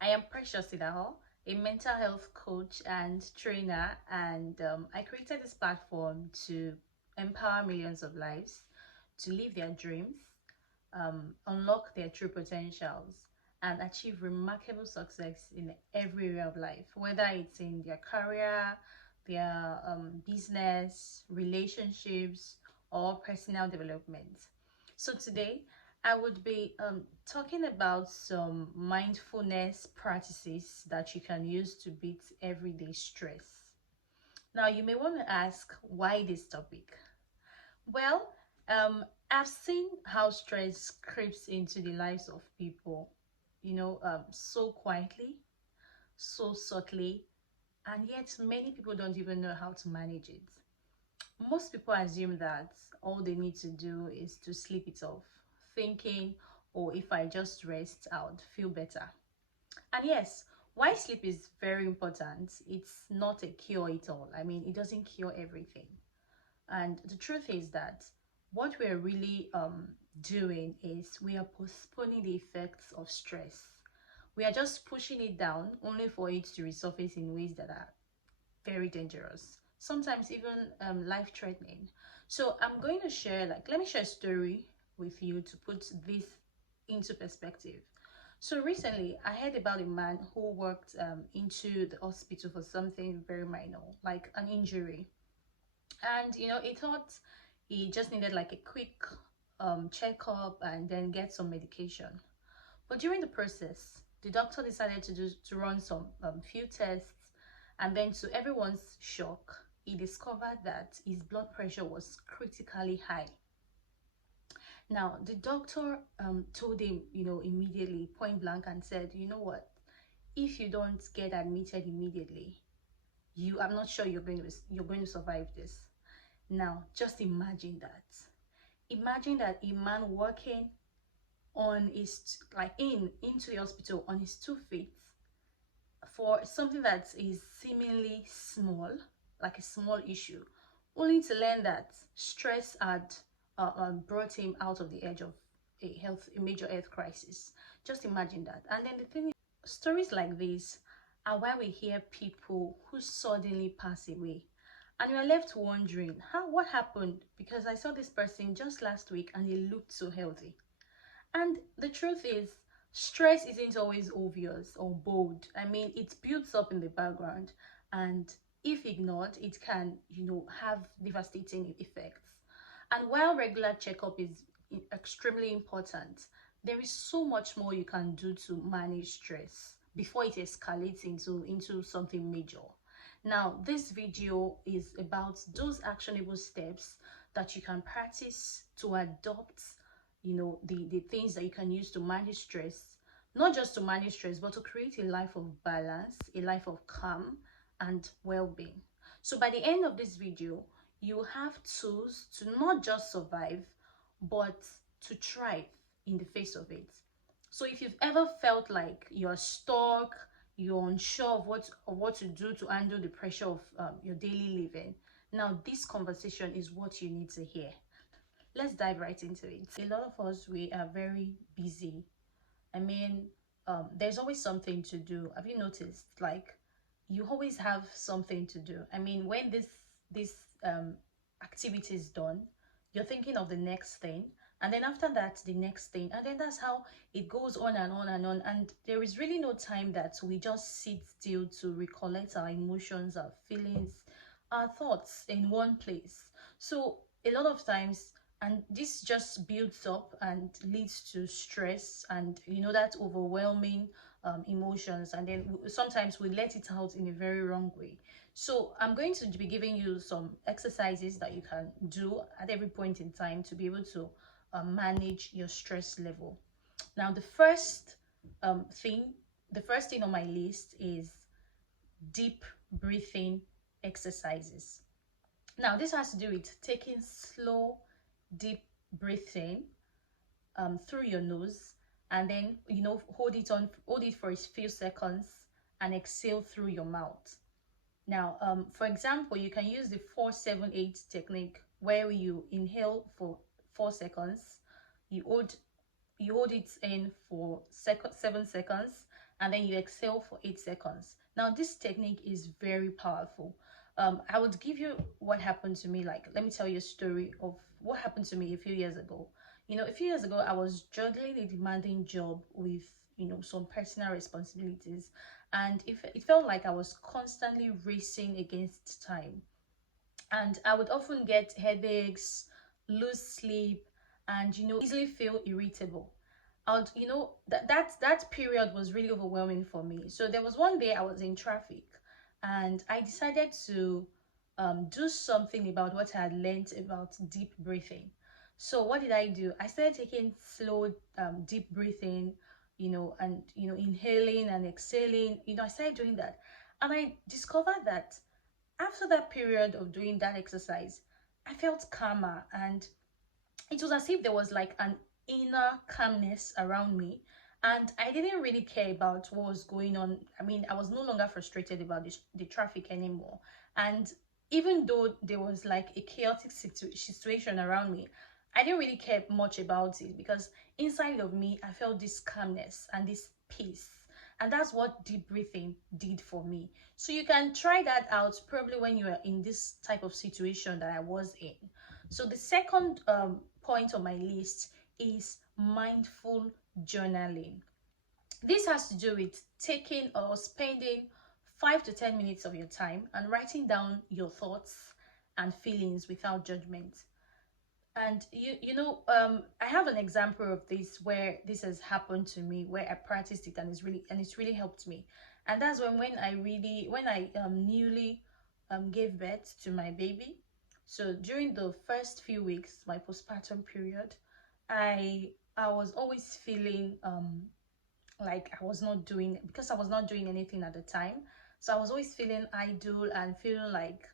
I am Precious Idahor, a mental health coach and trainer, and I created this platform to empower millions of lives to live their dreams, unlock their true potentials, and achieve remarkable success in every area of life, whether it's in their career, their business, relationships, or personal development. So today, I would be talking about some mindfulness practices that you can use to beat everyday stress. Now, you may want to ask, why this topic? Well, I've seen how stress creeps into the lives of people, so quietly, so subtly, and yet many people don't even know how to manage it. Most people assume that all they need to do is to sleep it off, thinking, or if I just rest, I would feel better. And yes, why sleep is very important, it's not a cure at all. I mean, it doesn't cure everything. And the truth is that what we're really doing is we are postponing the effects of stress. We are just pushing it down only for it to resurface in ways that are very dangerous, sometimes even life-threatening. So I'm going to share, let me share a story with you to put this into perspective. So recently I heard about a man who worked into the hospital for something very minor, like an injury. And he thought he just needed like a quick checkup and then get some medication. But during the process, the doctor decided to run some few tests, and then to everyone's shock, he discovered that his blood pressure was critically high. Now, the doctor told him, immediately, point blank, and said, you know what? If you don't get admitted immediately, I'm not sure you're going to survive this. Now, just imagine that. Imagine that a man working on his into the hospital on his 2 feet for something that is seemingly small, like a small issue, only to learn that stress had brought him out of the edge of a major health crisis. Just imagine that. And then the thing is, stories like this are why we hear people who suddenly pass away, and you're left wondering what happened, because I saw this person just last week and they looked so healthy. And the truth is, stress isn't always obvious or bold. I mean, it builds up in the background, and if ignored, it can, have devastating effects. And while regular checkup is extremely important, there is so much more you can do to manage stress before it escalates into something major. Now, this video is about those actionable steps that you can practice to adopt, the things that you can use to manage stress, not just to manage stress, but to create a life of balance, a life of calm and well-being. So by the end of this video, you have tools to not just survive, but to thrive in the face of it. So if you've ever felt like you're stuck, you're unsure of what to do to handle the pressure of your daily living, now this conversation is what you need to hear. Let's dive right into it. A lot of us, we are very busy. I mean, there's always something to do. Have you noticed? Like, you always have something to do. I mean, when this activity is done, you're thinking of the next thing, and then after that, the next thing, and then that's how it goes on and on and on. And there is really no time that we just sit still to recollect our emotions, our feelings, our thoughts in one place. So a lot of times, and this just builds up and leads to stress and that overwhelming emotions, and then sometimes we let it out in a very wrong way. So I'm going to be giving you some exercises that you can do at every point in time to be able to manage your stress level. Now, the first thing on my list is deep breathing exercises. Now, this has to do with taking slow, deep breathing through your nose, and then hold it for a few seconds and exhale through your mouth. Now, for example, you can use the 4-7-8 technique, where you inhale for 4 seconds, you hold it in for 7 seconds, and then you exhale for 8 seconds. Now this technique is very powerful. I would give you what happened to me. Like, let me tell you a story of what happened to me a few years ago. A few years ago, I was juggling a demanding job with, some personal responsibilities, and it felt like I was constantly racing against time. And I would often get headaches, lose sleep, and easily feel irritable. That period was really overwhelming for me. So there was one day I was in traffic, and I decided to do something about what I had learned about deep breathing. So what did I do? I started taking slow, deep breathing, and inhaling and exhaling. I started doing that, and I discovered that after that period of doing that exercise, I felt calmer, and it was as if there was like an inner calmness around me, and I didn't really care about what was going on. I mean, I was no longer frustrated about the traffic anymore. And even though there was like a chaotic situation around me, I didn't really care much about it, because inside of me I felt this calmness and this peace. And that's what deep breathing did for me. So you can try that out probably when you are in this type of situation that I was in. So the second point on my list is mindful journaling. This has to do with taking or spending 5 to 10 minutes of your time and writing down your thoughts and feelings without judgment. And I have an example of this where this has happened to me, where I practiced it, and it's really helped me. And that's when I newly gave birth to my baby. So during the first few weeks, my postpartum period, I was always feeling like I was not doing, because I was not doing anything at the time. So I was always feeling idle and feeling like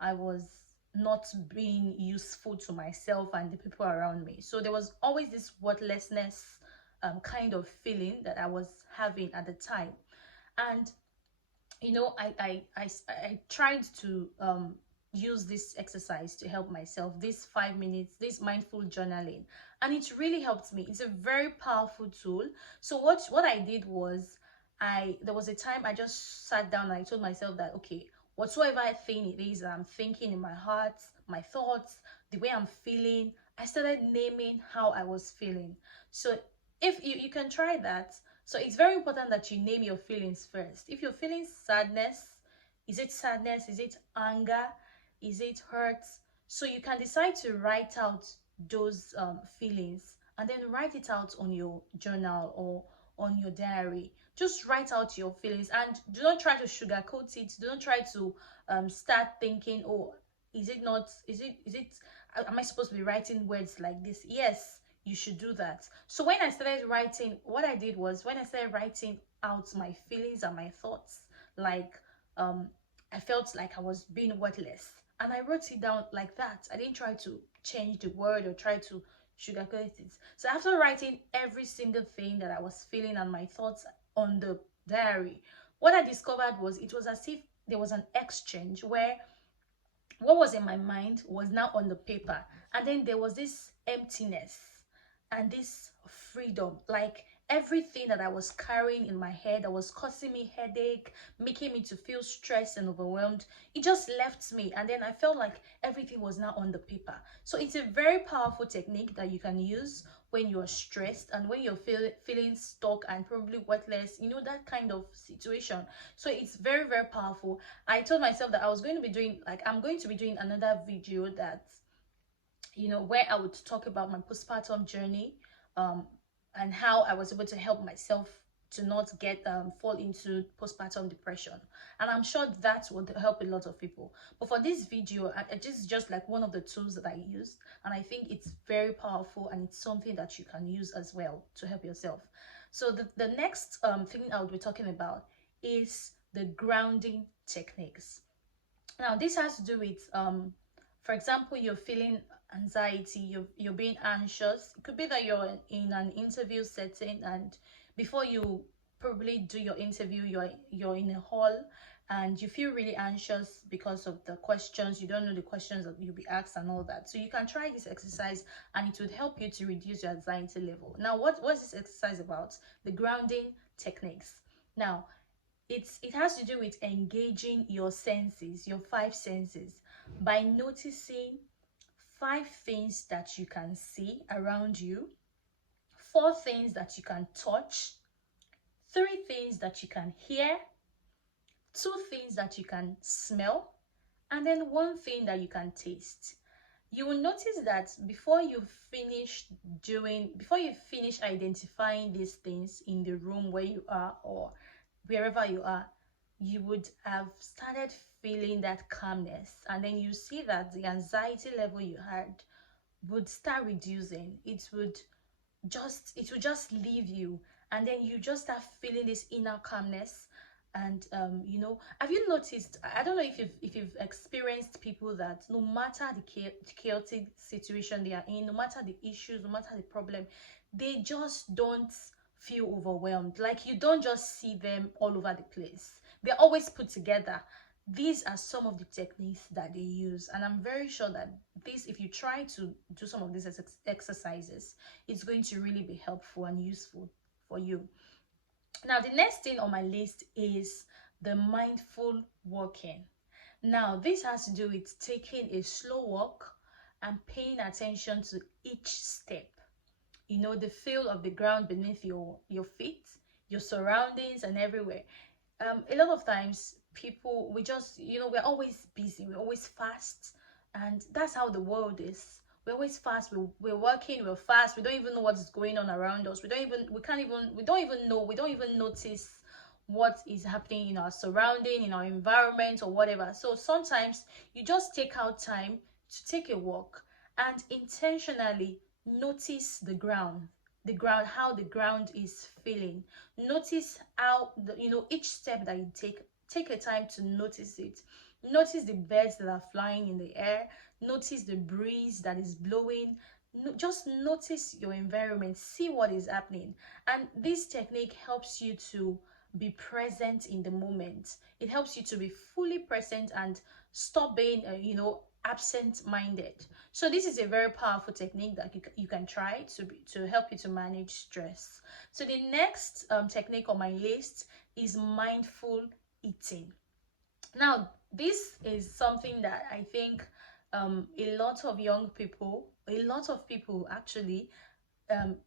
I was not being useful to myself and the people around me. So there was always this worthlessness kind of feeling that I was having at the time. And I tried to use this exercise to help myself, this 5 minutes, this mindful journaling, and it really helped me. It's a very powerful tool. So what I did was, there was a time I just sat down and I told myself that, okay, whatsoever thing it is that I'm thinking in my heart, my thoughts, the way I'm feeling, I started naming how I was feeling. So if you can try that. So it's very important that you name your feelings first. If you're feeling sadness, is it sadness? Is it anger? Is it hurt? So you can decide to write out those feelings, and then write it out on your journal or on your diary. Just write out your feelings, and do not try to sugarcoat it. Do not try to start thinking, oh, am I supposed to be writing words like this? Yes, you should do that. So when I started writing, what I did was, when I started writing out my feelings and my thoughts, like um I felt like I was being worthless, and I wrote it down like that. I didn't try to change the word or try to sugarcoat it. So after writing every single thing that I was feeling and my thoughts on the diary, what I discovered was, it was as if there was an exchange where what was in my mind was now on the paper, and then there was this emptiness and this freedom. Like, everything that I was carrying in my head that was causing me headache, making me to feel stressed and overwhelmed, it just left me, and then I felt like everything was now on the paper. So it's a very powerful technique that you can use when you are stressed and when you're feeling stuck and probably worthless, that kind of situation. So it's very, very powerful. I told myself that I'm going to be doing another video that, where I would talk about my postpartum journey, and how I was able to help myself to not get fall into postpartum depression. And I'm sure that would help a lot of people. But for this video, this is just like one of the tools that I used, and I think it's very powerful, and it's something that you can use as well to help yourself. So the next thing I would be talking about is the grounding techniques. Now this has to do with for example, you're feeling anxiety, you're being anxious. It could be that you're in an interview setting, and before you probably do your interview, you're in a hall, and you feel really anxious because of the questions. You don't know the questions that you'll be asked and all that. So you can try this exercise, and it would help you to reduce your anxiety level. Now what's this exercise about? The grounding techniques. Now, it has to do with engaging your senses, your five senses, by noticing five things that you can see around you, four things that you can touch, three things that you can hear, two things that you can smell, and then one thing that you can taste. You will notice that before you finish identifying these things in the room where you are or wherever you are, you would have started feeling that calmness, and then you see that the anxiety level you had would start reducing. It would just leave you, and then you just start feeling this inner calmness. And have you noticed, I don't know if you've experienced people that no matter the chaotic situation they are in, no matter the issues, no matter the problem, they just don't feel overwhelmed. Like, you don't just see them all over the place, they're always put together. These are some of the techniques that they use, and I'm very sure that this, if you try to do some of these exercises, it's going to really be helpful and useful for you. Now, the next thing on my list is the mindful walking. Now, this has to do with taking a slow walk and paying attention to each step. The feel of the ground beneath your feet, your surroundings, and everywhere. A lot of times people, we're always busy, we're always fast, and that's how the world is. We're always fast, we're working, we're fast, we don't even know what's going on around us. We don't even notice what is happening in our surrounding, in our environment, or whatever. So sometimes you just take out time to take a walk and intentionally notice the ground, how the ground is feeling. Notice how each step that you take a time to notice it. Notice the birds that are flying in the air. Notice the breeze that is blowing. Just notice your environment, see what is happening. And this technique helps you to be present in the moment. It helps you to be fully present and stop being absent minded. So this is a very powerful technique that you can try to help you to manage stress. So the next technique on my list is mindful eating. Now, this is something that I think a lot of young people, a lot of people actually,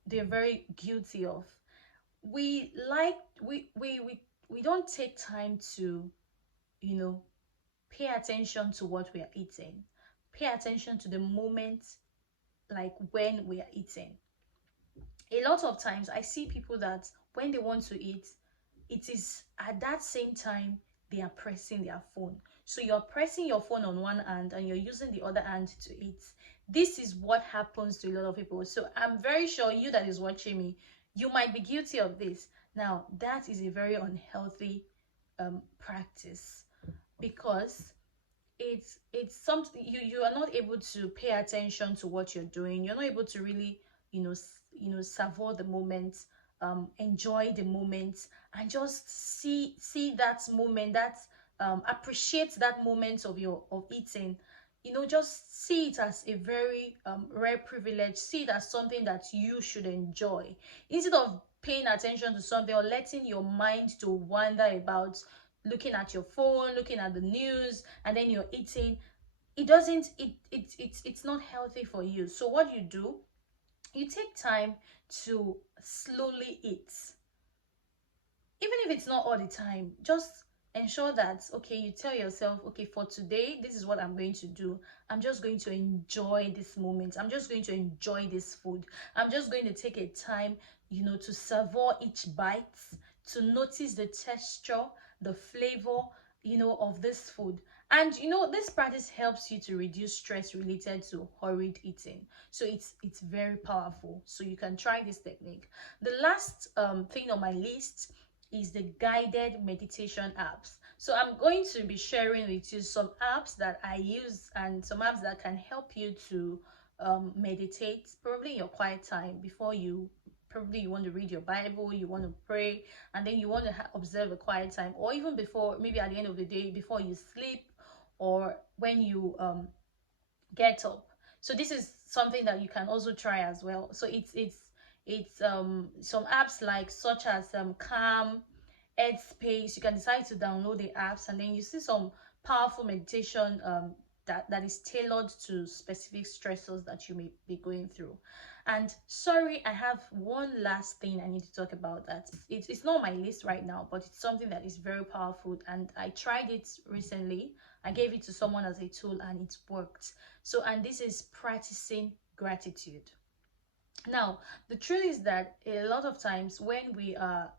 they're very guilty of. We like we don't take time to you know pay attention to what we are eating, pay attention to the moment, like when we are eating. A lot of times I see people that when they want to eat, it is at that same time they are pressing their phone. So you're pressing your phone on one hand and you're using the other hand to eat. This is what happens to a lot of people. So I'm very sure you that is watching me, you might be guilty of this. Now, that is a very unhealthy practice, because it's something you are not able to pay attention to what you're doing. You're not able to really savor the moment, enjoy the moment, and just see that moment, that appreciate that moment of eating. Just see it as a very rare privilege. See it as something that you should enjoy, instead of paying attention to something or letting your mind to wander about, looking at your phone, looking at the news, and then you're eating. It's not healthy for you. So what you do, you take time to slowly eat. Even if it's not all the time, just ensure that, okay, you tell yourself, okay, for today, this is what I'm going to do. I'm just going to enjoy this moment. I'm just going to enjoy this food. I'm just going to take a time, to savor each bite, to notice the texture, the flavor, of this food. And this practice helps you to reduce stress related to hurried eating. So it's very powerful. So you can try this technique. The last thing on my list is the guided meditation apps. So I'm going to be sharing with you some apps that I use and some apps that can help you to meditate, probably in your quiet time, before you probably you want to read your Bible, you want to pray, and then you want to observe a quiet time, or even before, maybe at the end of the day, before you sleep, or when you get up. So this is something that you can also try as well. So it's some apps like such as Calm, headspace. You can decide to download the apps, and then you see some powerful meditation that is tailored to specific stressors that you may be going through. And sorry, I have one last thing I need to talk about. That it's not on my list right now, but it's something that is very powerful, and I tried it recently. I gave it to someone as a tool and it worked. So, and this is practicing gratitude. Now, the truth is that a lot of times when we are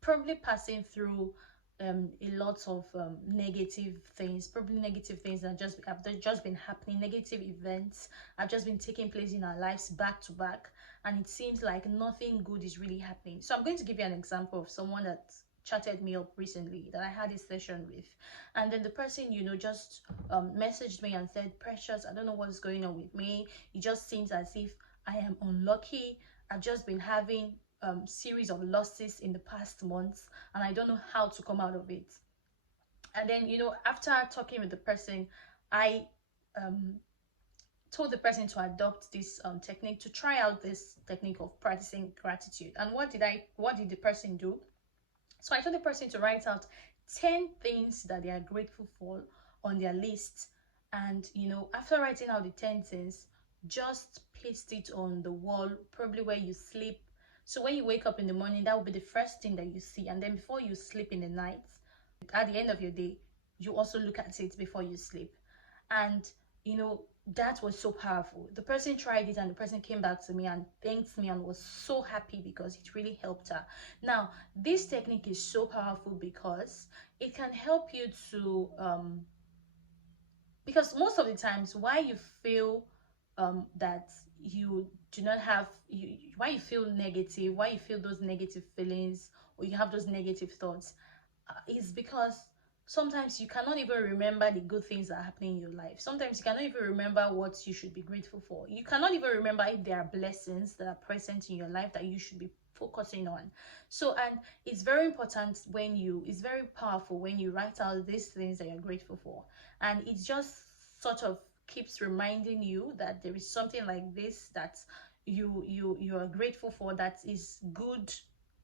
probably passing through a lot of negative things, probably negative things that have just been happening, negative events have just been taking place in our lives back to back, and it seems like nothing good is really happening. So I'm going to give you an example of someone that chatted me up recently that I had a session with, and then the person, just messaged me and said, "Precious, I don't know what's going on with me. It just seems as if I am unlucky. I've just been having series of losses in the past months, and I don't know how to come out of it." And then, after talking with the person, I told the person to adopt this technique, to try out this technique of practicing gratitude. And what did the person do? So I told the person to write out 10 things that they are grateful for on their list. And, after writing out the 10 things, just paste it on the wall, probably where you sleep. So when you wake up in the morning, that will be the first thing that you see. And then before you sleep in the night, at the end of your day, you also look at it before you sleep. And, that was so powerful. The person tried it, and the person came back to me and thanked me and was so happy because it really helped her. Now, this technique is so powerful because it can help you to because most of the times why you feel that you do not have why you feel negative, why you feel those negative feelings, or you have those negative thoughts, is because sometimes you cannot even remember the good things that are happening in your life. Sometimes you cannot even remember what you should be grateful for. You cannot even remember if there are blessings that are present in your life that you should be focusing on. So, and it's very important it's very powerful when you write out these things that you're grateful for. And it just sort of keeps reminding you that there is something like this that you are grateful for, that is good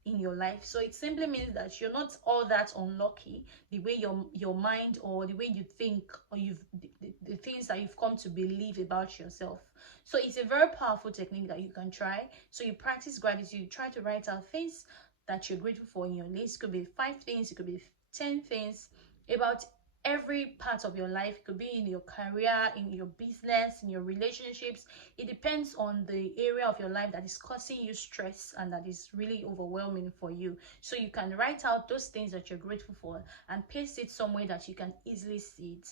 in your life. So it simply means that you're not all that unlucky the way your mind, or the way you think, or the things that you've come to believe about yourself. So it's a very powerful technique that you can try. So you practice gratitude, you try to write out things that you're grateful for in your list. It could be 5 things, it could be 10 things about every part of your life. It could be in your career, in your business, in your relationships. It depends on the area of your life that is causing you stress and that is really overwhelming for you. So you can write out those things that you're grateful for and paste it somewhere that you can easily see it.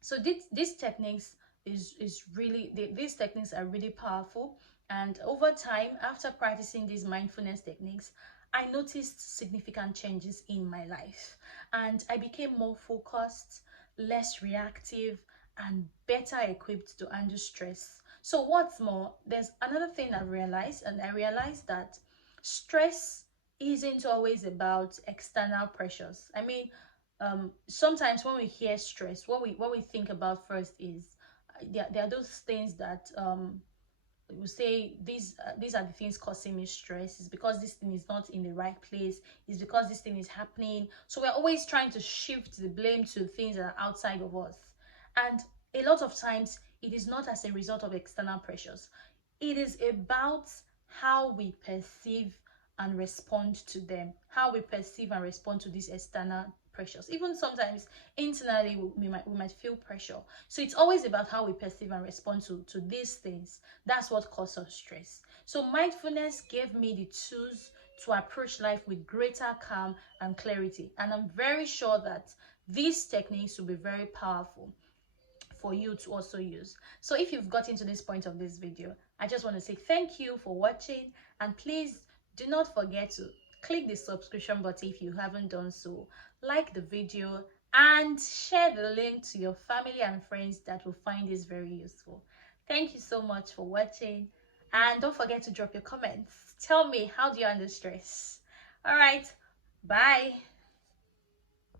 So these techniques these techniques are really powerful. And over time, after practicing these mindfulness techniques, I noticed significant changes in my life, and I became more focused, less reactive, and better equipped to handle stress. So what's more, there's another thing I've realized, and I realized that stress isn't always about external pressures. I mean, sometimes when we hear stress, what we think about first is there are those things that we say, these are the things causing me stress. It's because this thing is not in the right place. It's because this thing is happening. So we're always trying to shift the blame to things that are outside of us. And a lot of times it is not as a result of external pressures. It is about how we perceive and respond to them, how we perceive and respond to these external pressures. Even sometimes internally we might feel pressure. So it's always about how we perceive and respond to these things. That's what causes stress. So mindfulness gave me the tools to approach life with greater calm and clarity. And I'm very sure that these techniques will be very powerful for you to also use. So if you've gotten to this point of this video, I just want to say thank you for watching, and please do not forget to click the subscription button if you haven't done so, like the video, and share the link to your family and friends that will find this very useful. Thank you so much for watching, and don't forget to drop your comments. Tell me, how do you handle stress? All right, bye.